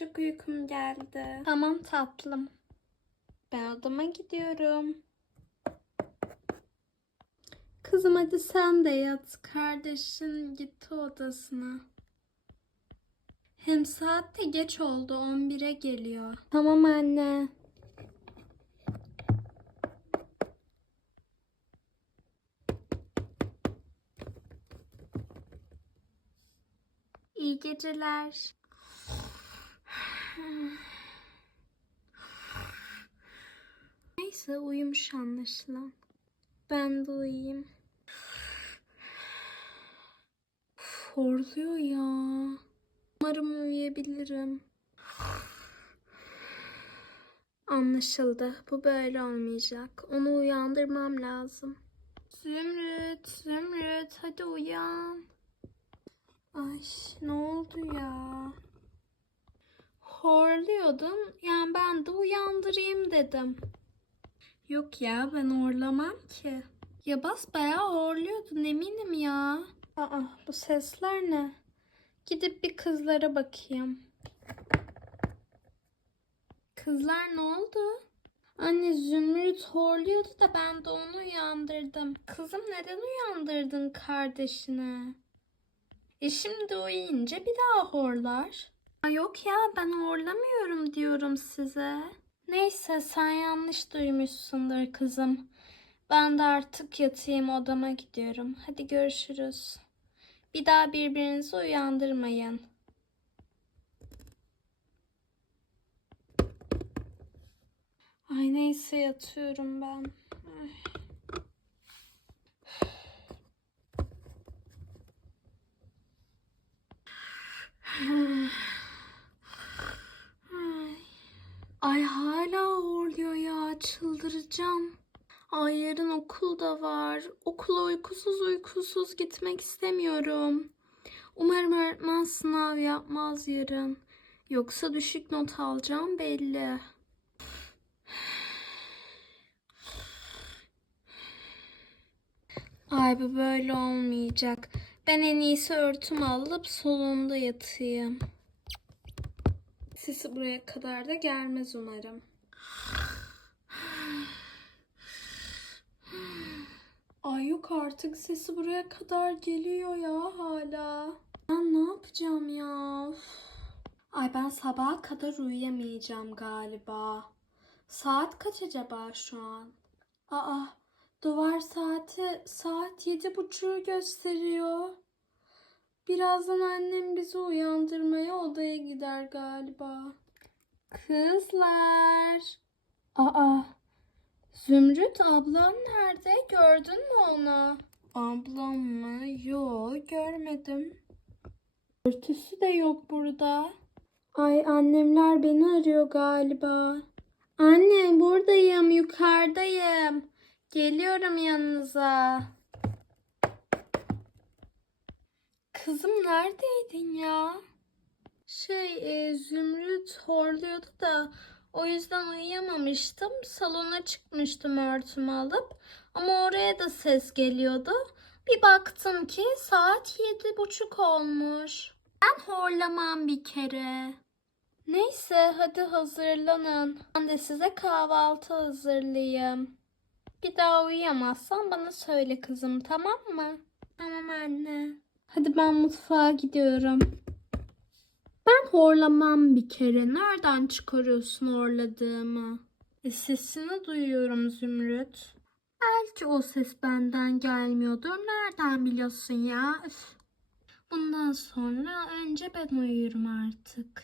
çok uykum geldi. Tamam tatlım. Ben odama gidiyorum. Kızım hadi sen de yat. Kardeşin gitti odasına. Hem saat de geç oldu. 11'e geliyor. Tamam anne. İyi geceler. Neyse uyumuş anlaşılan. Ben de uyuyayım. Horluyor ya. Umarım uyuyabilirim. Anlaşıldı. Bu böyle olmayacak. Onu uyandırmam lazım. Zümrüt, Zümrüt hadi uyan. Ay ne oldu ya? Horluyordun. Yani ben de uyandırayım dedim. Yok ya ben horlamam ki. Ya bas bayağı horluyordun eminim ya. Aa bu sesler ne? Gidip bir kızlara bakayım. Kızlar ne oldu? Anne Zümrüt horluyordu da ben de onu uyandırdım. Kızım neden uyandırdın kardeşini? E şimdi uyuyunca bir daha horlar. Aa, yok ya ben horlamıyorum diyorum size. Neyse sen yanlış duymuşsundur kızım. Ben de artık yatayım odama gidiyorum. Hadi görüşürüz. Bir daha birbirinizi uyandırmayın. Ay neyse yatıyorum ben. Ay. Ay hala horluyor ya çıldıracağım. Ay yarın okul da var. Okula uykusuz uykusuz gitmek istemiyorum. Umarım öğretmen sınav yapmaz yarın. Yoksa düşük not alacağım belli. Ay bu böyle olmayacak. Ben en iyisi örtümü alıp salonda yatayım. Sesi buraya kadar da gelmez umarım. Ay yok artık sesi buraya kadar geliyor ya hala. Ben ne yapacağım ya? Ay ben sabaha kadar uyuyamayacağım galiba. Saat kaç acaba şu an? Aa duvar saati saat yedi buçuğu gösteriyor. Birazdan annem bizi uyandırmaya odaya gider galiba. Kızlar. Aa. Zümrüt ablan nerede? Gördün mü onu? Ablam mı? Yo görmedim. Örtüsü de yok burada. Ay annemler beni arıyor galiba. Anne buradayım yukarıdayım. Geliyorum yanınıza. Kızım neredeydin ya? Şey e, Zümrüt horluyordu da o yüzden uyuyamamıştım. Salona çıkmıştım örtümü alıp ama oraya da ses geliyordu. Bir baktım ki saat yedi buçuk olmuş. Ben horlamam bir kere. Neyse hadi hazırlanın. Ben de size kahvaltı hazırlayayım. Bir daha uyuyamazsan bana söyle kızım tamam mı? Tamam anne. Hadi ben mutfağa gidiyorum. Horlamam bir kere. Nereden çıkarıyorsun horladığımı? E, sesini duyuyorum Zümrüt. Belki o ses benden gelmiyordur. Nereden biliyorsun ya? Üf. Bundan sonra önce ben uyuyorum artık.